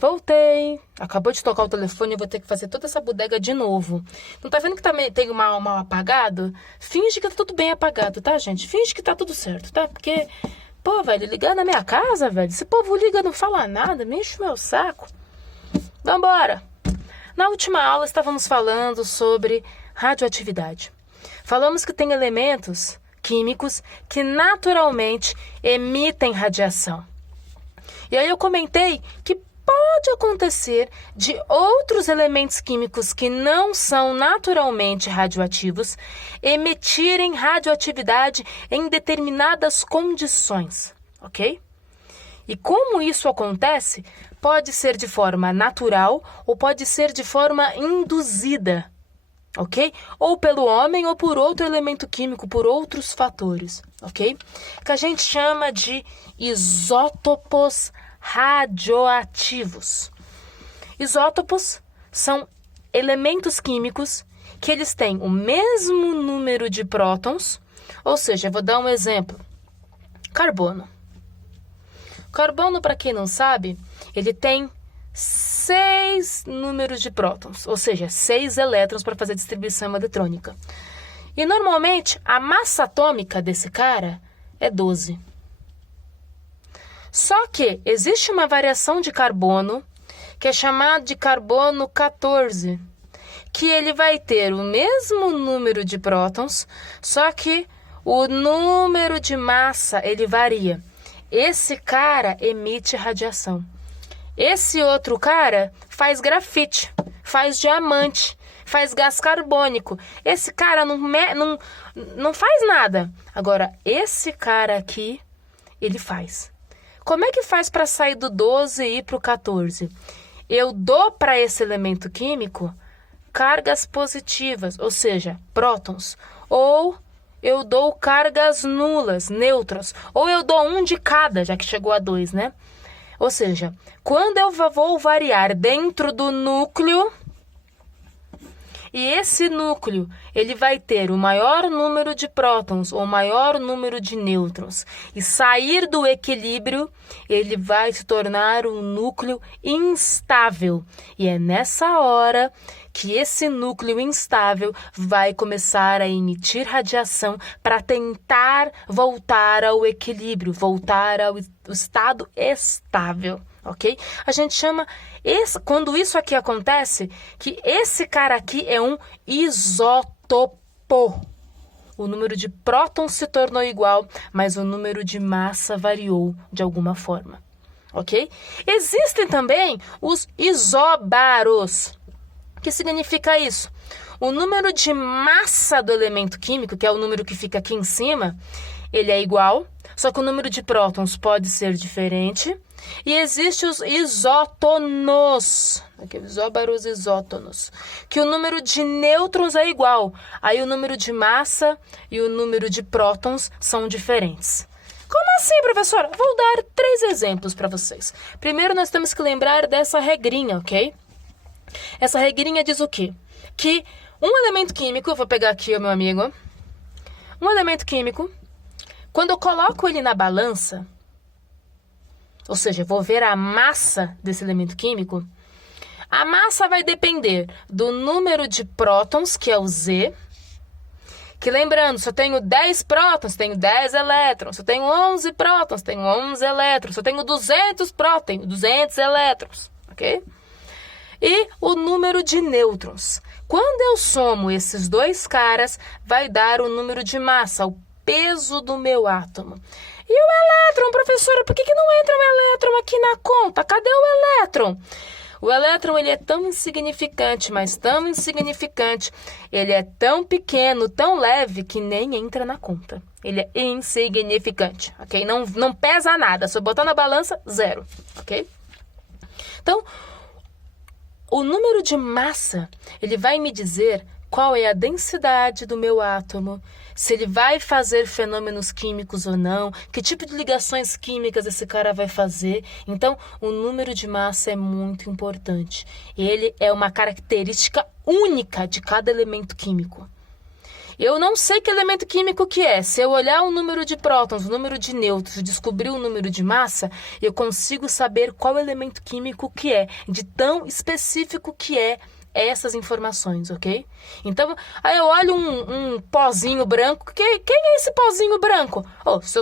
voltei. Acabou de tocar o telefone, eu vou ter que fazer toda essa bodega de novo. Não tá vendo que tem mal apagado? Finge que tá tudo bem apagado, tá, gente? Finge que tá tudo certo, tá? Porque, pô, velho, ligar na minha casa, velho. Esse povo liga, não fala nada, me enche o meu saco. Vambora! Na última aula, estávamos falando sobre radioatividade. Falamos que tem elementos químicos que naturalmente emitem radiação. E aí eu comentei que pode acontecer de outros elementos químicos que não são naturalmente radioativos emitirem radioatividade em determinadas condições, ok? E como isso acontece, pode ser de forma natural ou pode ser de forma induzida, ok? Ou pelo homem ou por outro elemento químico, por outros fatores, ok? Que a gente chama de isótopos radioativos. Isótopos são elementos químicos que eles têm o mesmo número de prótons, ou seja, eu vou dar um exemplo. Carbono. Carbono, para quem não sabe, ele tem 6 números de prótons, ou seja, 6 elétrons para fazer distribuição eletrônica. E normalmente a massa atômica desse cara é 12. Só que existe uma variação de carbono que é chamada de carbono 14, que ele vai ter o mesmo número de prótons, só que o número de massa ele varia. Esse cara emite radiação. Esse outro cara faz grafite, faz diamante, faz gás carbônico. Esse cara não faz nada. Agora, esse cara aqui, ele faz. Como é que faz para sair do 12 e ir para o 14? Eu dou para esse elemento químico cargas positivas, ou seja, prótons, ou eu dou cargas nulas, nêutrons, ou eu dou um de cada, já que chegou a 2, né? Ou seja, quando eu vou variar dentro do núcleo, e esse núcleo ele vai ter o maior número de prótons ou o maior número de nêutrons, e sair do equilíbrio, ele vai se tornar um núcleo instável. E é nessa hora que esse núcleo instável vai começar a emitir radiação para tentar voltar ao equilíbrio, voltar ao estado estável, ok? A gente chama, quando isso aqui acontece, que esse cara aqui é um isótopo. O número de prótons se tornou igual, mas o número de massa variou de alguma forma, ok? Existem também os isóbaros. O que significa isso? O número de massa do elemento químico, que é o número que fica aqui em cima, ele é igual, só que o número de prótons pode ser diferente. E existem os isótonos, aqui, isóbaros isótonos, que o número de nêutrons é igual, aí o número de massa e o número de prótons são diferentes. Como assim, professora? Vou dar 3 exemplos para vocês. Primeiro, nós temos que lembrar dessa regrinha, ok? Essa regrinha diz o quê? Que um elemento químico, eu vou pegar aqui, meu amigo, um elemento químico, quando eu coloco ele na balança, ou seja, eu vou ver a massa desse elemento químico, a massa vai depender do número de prótons, que é o Z, que lembrando, se eu tenho 10 prótons, tenho 10 elétrons, se eu tenho 11 prótons, tenho 11 elétrons, se eu tenho 200 prótons, tenho 200 elétrons, ok? E o número de nêutrons. Quando eu somo esses dois caras, vai dar o número de massa, o peso do meu átomo. E o elétron, professora, por que não entra o elétron aqui na conta? Cadê o elétron? O elétron, ele é tão insignificante, mas tão insignificante, ele é tão pequeno, tão leve, que nem entra na conta. Ele é insignificante, ok? Não pesa nada, se eu botar na balança, 0, ok? Então, o número de massa, ele vai me dizer qual é a densidade do meu átomo, se ele vai fazer fenômenos químicos ou não, que tipo de ligações químicas esse cara vai fazer. Então, o número de massa é muito importante. Ele é uma característica única de cada elemento químico. Eu não sei que elemento químico que é. Se eu olhar o número de prótons, o número de nêutrons e descobrir o número de massa, eu consigo saber qual elemento químico que é, de tão específico que é essas informações, ok? Então, aí eu olho um pozinho branco. Quem é esse pozinho branco? Se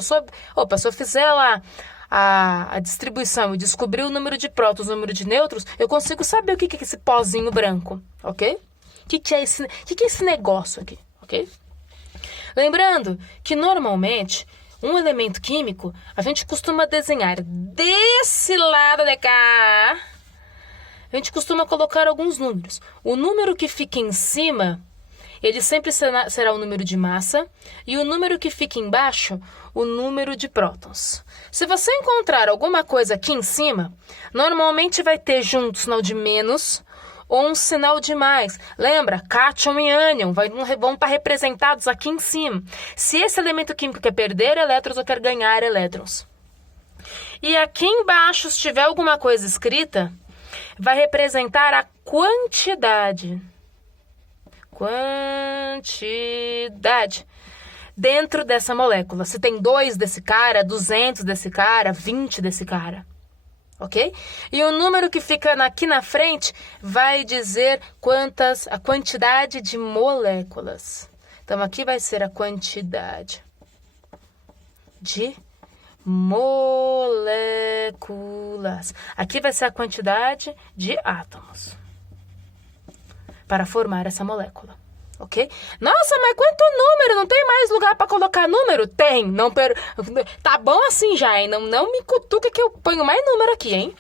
eu fizer lá a distribuição e descobrir o número de prótons, o número de nêutrons, eu consigo saber o que é esse pozinho branco, ok? O que é esse negócio aqui? Okay? Lembrando que normalmente um elemento químico a gente costuma desenhar desse lado de cá, a gente costuma colocar alguns números. O número que fica em cima, ele sempre será o número de massa, e o número que fica embaixo, o número de prótons. Se você encontrar alguma coisa aqui em cima, normalmente vai ter junto o sinal de menos ou um sinal de mais. Lembra? Cátion e ânion vão estar representados aqui em cima. Se esse elemento químico quer perder elétrons ou quer ganhar elétrons. E aqui embaixo, se tiver alguma coisa escrita, vai representar a quantidade. Quantidade. Dentro dessa molécula. Se tem 2 desse cara, 200 desse cara, 20 desse cara. Ok? E o número que fica aqui na frente vai dizer a quantidade de moléculas. Então, aqui vai ser a quantidade de moléculas. Aqui vai ser a quantidade de átomos para formar essa molécula. Ok? Nossa, mas quanto número? Não tem mais lugar para colocar número? Tem. Tá bom assim já, hein? Não me cutuca que eu ponho mais número aqui, hein?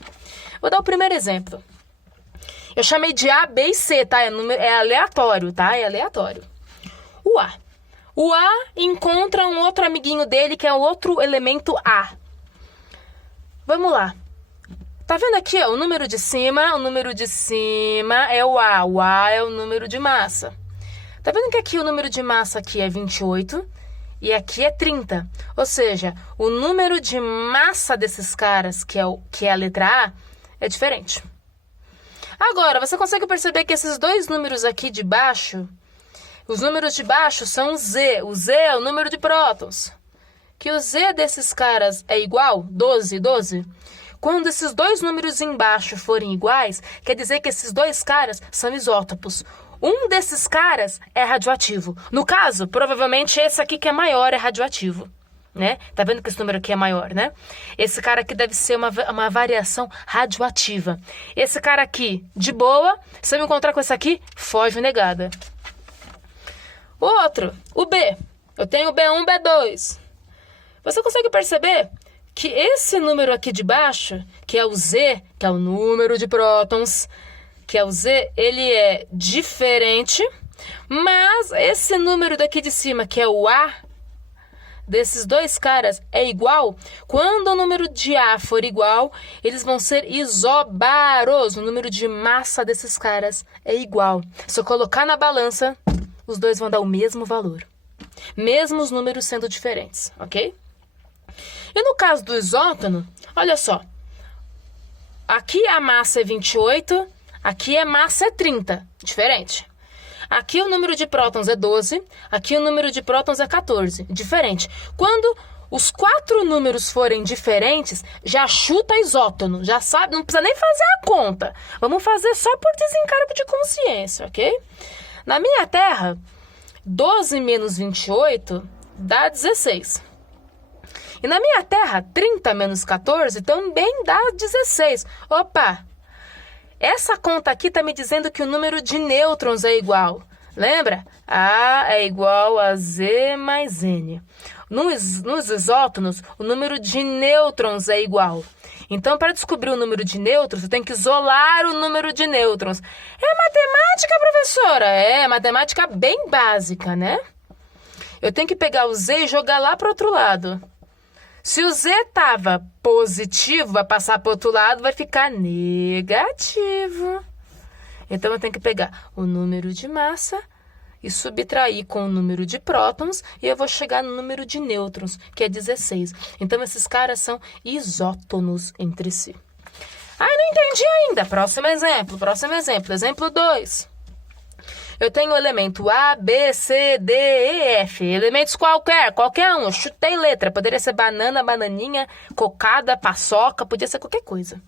Vou dar o primeiro exemplo. Eu chamei de A, B e C, tá? É aleatório, tá? É aleatório. O A. O A encontra um outro amiguinho dele, que é o outro elemento A. Vamos lá. Tá vendo aqui, ó, o número de cima? O número de cima é o A. O A é o número de massa. Tá vendo que aqui o número de massa aqui é 28 e aqui é 30. Ou seja, o número de massa desses caras, que é a letra A, é diferente. Agora, você consegue perceber que esses dois números aqui de baixo, os números de baixo são o Z. O Z é o número de prótons. Que o Z desses caras é igual, 12. Quando esses dois números embaixo forem iguais, quer dizer que esses dois caras são isótopos. Um desses caras é radioativo. No caso, provavelmente esse aqui que é maior é radioativo, né? Tá vendo que esse número aqui é maior, né? Esse cara aqui deve ser uma variação radioativa. Esse cara aqui, de boa. Se eu me encontrar com esse aqui, foge negada. O outro, o B. Eu tenho B1, B2. Você consegue perceber que esse número aqui de baixo, que é o Z, que é o número de prótons, que é o Z, ele é diferente, mas esse número daqui de cima, que é o A, desses dois caras, é igual. Quando o número de A for igual, eles vão ser isóbaros. O número de massa desses caras é igual. Se eu colocar na balança, os dois vão dar o mesmo valor. Mesmo os números sendo diferentes, ok? E no caso do isótono, olha só. Aqui a massa é 28, aqui a massa é 30, diferente. Aqui o número de prótons é 12, aqui o número de prótons é 14, diferente. Quando os 4 números forem diferentes, já chuta isótono, já sabe, não precisa nem fazer a conta. Vamos fazer só por desencargo de consciência, ok? Na minha terra, 12 menos 28 dá 16. E na minha terra, 30 menos 14 também dá 16. Opa! Essa conta aqui está me dizendo que o número de nêutrons é igual. Lembra? A é igual a Z mais N. Nos isótonos, o número de nêutrons é igual. Então, para descobrir o número de nêutrons, eu tenho que isolar o número de nêutrons. É matemática, professora? É matemática bem básica, né? Eu tenho que pegar o Z e jogar lá para o outro lado. Se o Z estava positivo, vai passar para o outro lado, vai ficar negativo. Então, eu tenho que pegar o número de massa e subtrair com o número de prótons, e eu vou chegar no número de nêutrons, que é 16. Então, esses caras são isótonos entre si. Ah, não entendi ainda. Próximo exemplo. Exemplo 2. Eu tenho o elemento A, B, C, D, E, F. Elementos qualquer um. Eu chutei letra. Poderia ser banana, bananinha, cocada, paçoca, podia ser qualquer coisa.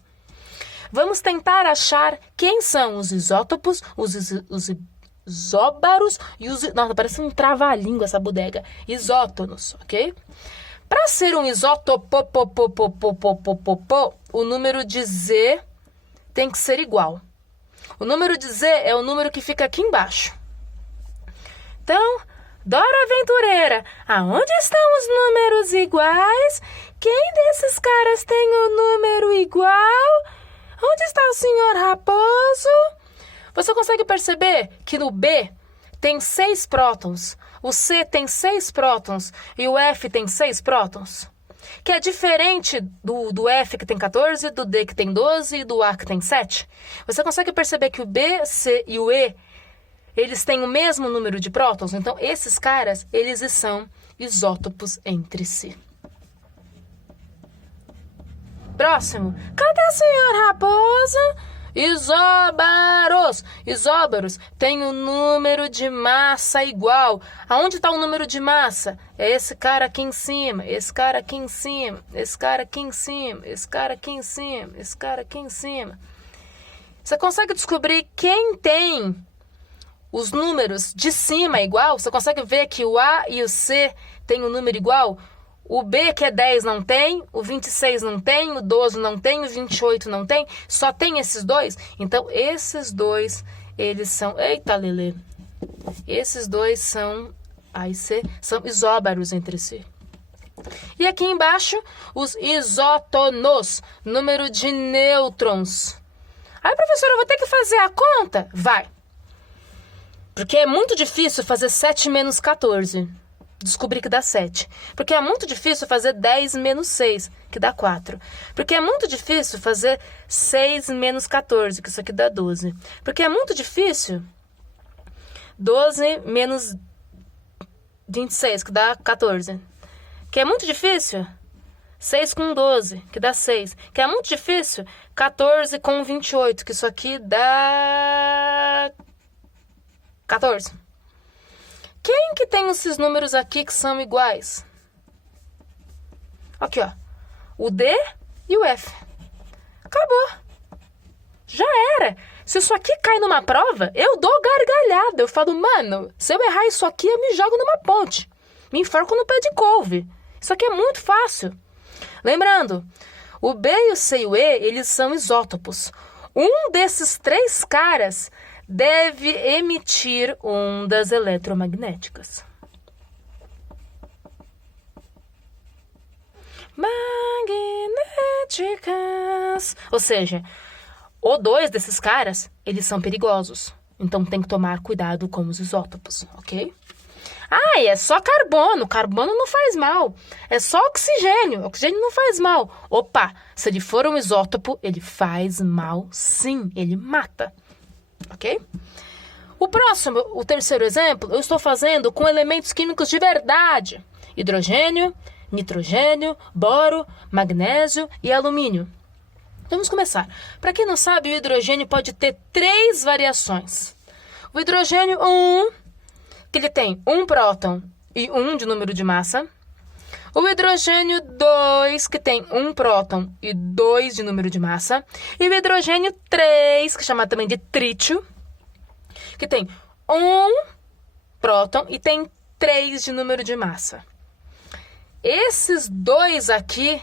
Vamos tentar achar quem são os isótopos, os isóbaros e os... Nossa, parece um trava-língua essa bodega. Isótonos, ok? Para ser um isótopo, o número de Z tem que ser igual. O número de Z é o número que fica aqui embaixo. Então, Dora Aventureira, aonde estão os números iguais? Quem desses caras tem o número igual? Onde está o senhor Raposo? Você consegue perceber que no B tem 6 prótons, o C tem 6 prótons e o F tem 6 prótons? Que é diferente do F que tem 14, do D que tem 12 e do A que tem 7. Você consegue perceber que o B, C e o E, eles têm o mesmo número de prótons? Então, esses caras, eles são isótopos entre si. Próximo. Cadê o senhor Raposo? Isóbaros. Isóbaros têm o número de massa igual. Aonde está o número de massa? É esse cara aqui em cima, esse cara aqui em cima, esse cara aqui em cima, esse cara aqui em cima, esse cara aqui em cima. Você consegue descobrir quem tem os números de cima igual? Você consegue ver que o A e o C têm o número igual? O B, que é 10, não tem, o 26 não tem, o 12 não tem, o 28 não tem, só tem esses dois. Então, esses dois, eles são... Eita, Lelê! Esses dois são A e C, são isóbaros entre si. E aqui embaixo, os isótonos, número de nêutrons. Aí, professora, eu vou ter que fazer a conta? Vai! Porque é muito difícil fazer 7 menos 14. Descobri que dá 7. Porque é muito difícil fazer 10 menos 6, que dá 4. Porque é muito difícil fazer 6 menos 14, que isso aqui dá 12. Porque é muito difícil 12 menos 26, que dá 14. Que é muito difícil 6 com 12, que dá 6. Que é muito difícil 14 com 28, que isso aqui dá 14. Quem que tem esses números aqui que são iguais? Aqui, ó. O D e o F. Acabou. Já era. Se isso aqui cai numa prova, eu dou gargalhada. Eu falo, mano, se eu errar isso aqui, eu me jogo numa ponte. Me enforco no pé de couve. Isso aqui é muito fácil. Lembrando, o B e o C e o E, eles são isótopos. Um desses 3 caras deve emitir ondas eletromagnéticas. Magnéticas. Ou seja, o 2 desses caras, eles são perigosos. Então tem que tomar cuidado com os isótopos, ok? Ah, e é só carbono. Carbono não faz mal. É só oxigênio. Oxigênio não faz mal. Opa, se ele for um isótopo, ele faz mal sim. Ele mata. Ok? O próximo, o terceiro exemplo, eu estou fazendo com elementos químicos de verdade. Hidrogênio, nitrogênio, boro, magnésio e alumínio. Vamos começar. Para quem não sabe, o hidrogênio pode ter 3 variações. O hidrogênio 1, que ele tem 1 próton e 1 de número de massa. O hidrogênio 2, que tem 1 próton e 2 de número de massa. E o hidrogênio 3, que chama também de trítio, que tem 1 próton e tem 3 de número de massa. Esses 2 aqui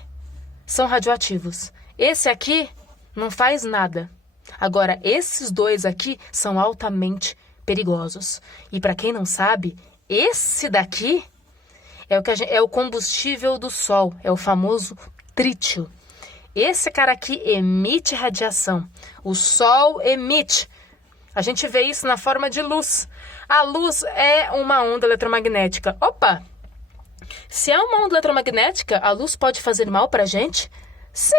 são radioativos. Esse aqui não faz nada. Agora, esses 2 aqui são altamente perigosos. E para quem não sabe, esse daqui é o combustível do Sol, é o famoso trítio. Esse cara aqui emite radiação. O Sol emite. A gente vê isso na forma de luz. A luz é uma onda eletromagnética. Opa! Se é uma onda eletromagnética, a luz pode fazer mal pra gente? Sim!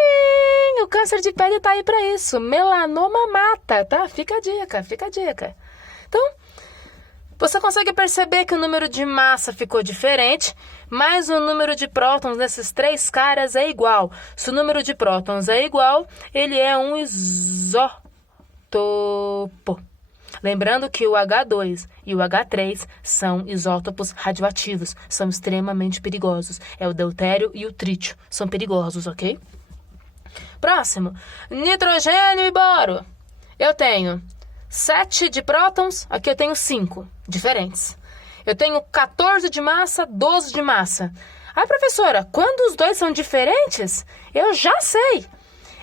O câncer de pele tá aí pra isso. Melanoma mata, tá? Fica a dica, fica a dica. Então, você consegue perceber que o número de massa ficou diferente, mas o número de prótons desses 3 caras é igual. Se o número de prótons é igual, ele é um isótopo. Lembrando que o H2 e o H3 são isótopos radioativos, são extremamente perigosos. É o deutério e o trítio, são perigosos, ok? Próximo, nitrogênio e boro. Eu tenho 7 de prótons, aqui eu tenho 5 diferentes. Eu tenho 14 de massa, 12 de massa. Ah, professora, quando os dois são diferentes, eu já sei.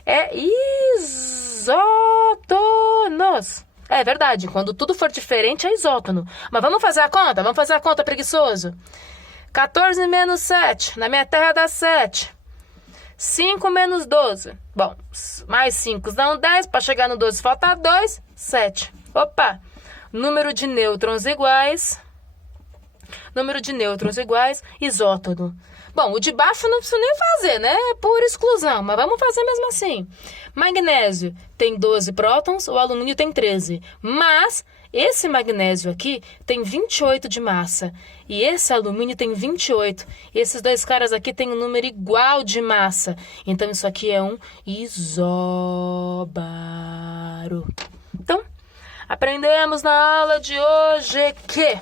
É isótonos. É verdade, quando tudo for diferente é isótono. Mas vamos fazer a conta? Vamos fazer a conta, preguiçoso. 14 menos 7, na minha terra dá 7. 5 menos 12. Bom, mais 5 dão 10, para chegar no 12 falta 2, 7. Opa, número de nêutrons iguais, isótono. Bom, o de baixo não preciso nem fazer, né? É por exclusão, mas vamos fazer mesmo assim. Magnésio tem 12 prótons, o alumínio tem 13. Mas esse magnésio aqui tem 28 de massa e esse alumínio tem 28. E esses dois caras aqui têm um número igual de massa. Então isso aqui é um isóbaro. Então, aprendemos na aula de hoje que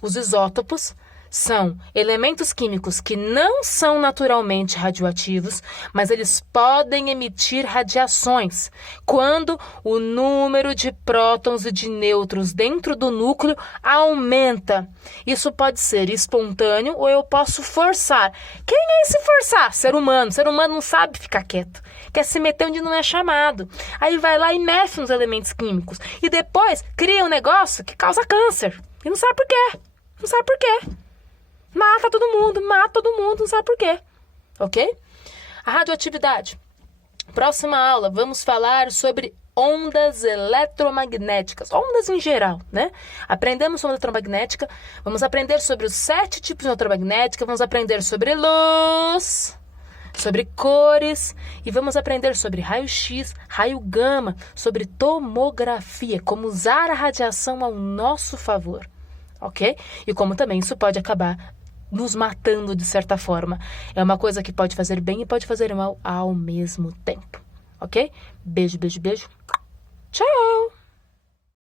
os isótopos são elementos químicos que não são naturalmente radioativos, mas eles podem emitir radiações quando o número de prótons e de nêutrons dentro do núcleo aumenta. Isso pode ser espontâneo ou eu posso forçar. Quem é esse forçar? Ser humano. Ser humano não sabe ficar quieto. Quer se meter onde não é chamado. Aí vai lá e mexe nos elementos químicos. E depois cria um negócio que causa câncer. E não sabe por quê. Não sabe por quê. Mata todo mundo, não sabe por quê. Ok? A radioatividade. Próxima aula, vamos falar sobre ondas eletromagnéticas. Ondas em geral, né? Aprendemos sobre eletromagnética, vamos aprender sobre os 7 tipos de eletromagnética, vamos aprender sobre luz, sobre cores e vamos aprender sobre raio-x, raio gama, sobre tomografia, como usar a radiação ao nosso favor. Ok? E como também isso pode acabar nos matando de certa forma. É uma coisa que pode fazer bem e pode fazer mal ao mesmo tempo. Ok? Beijo, beijo, beijo. Tchau!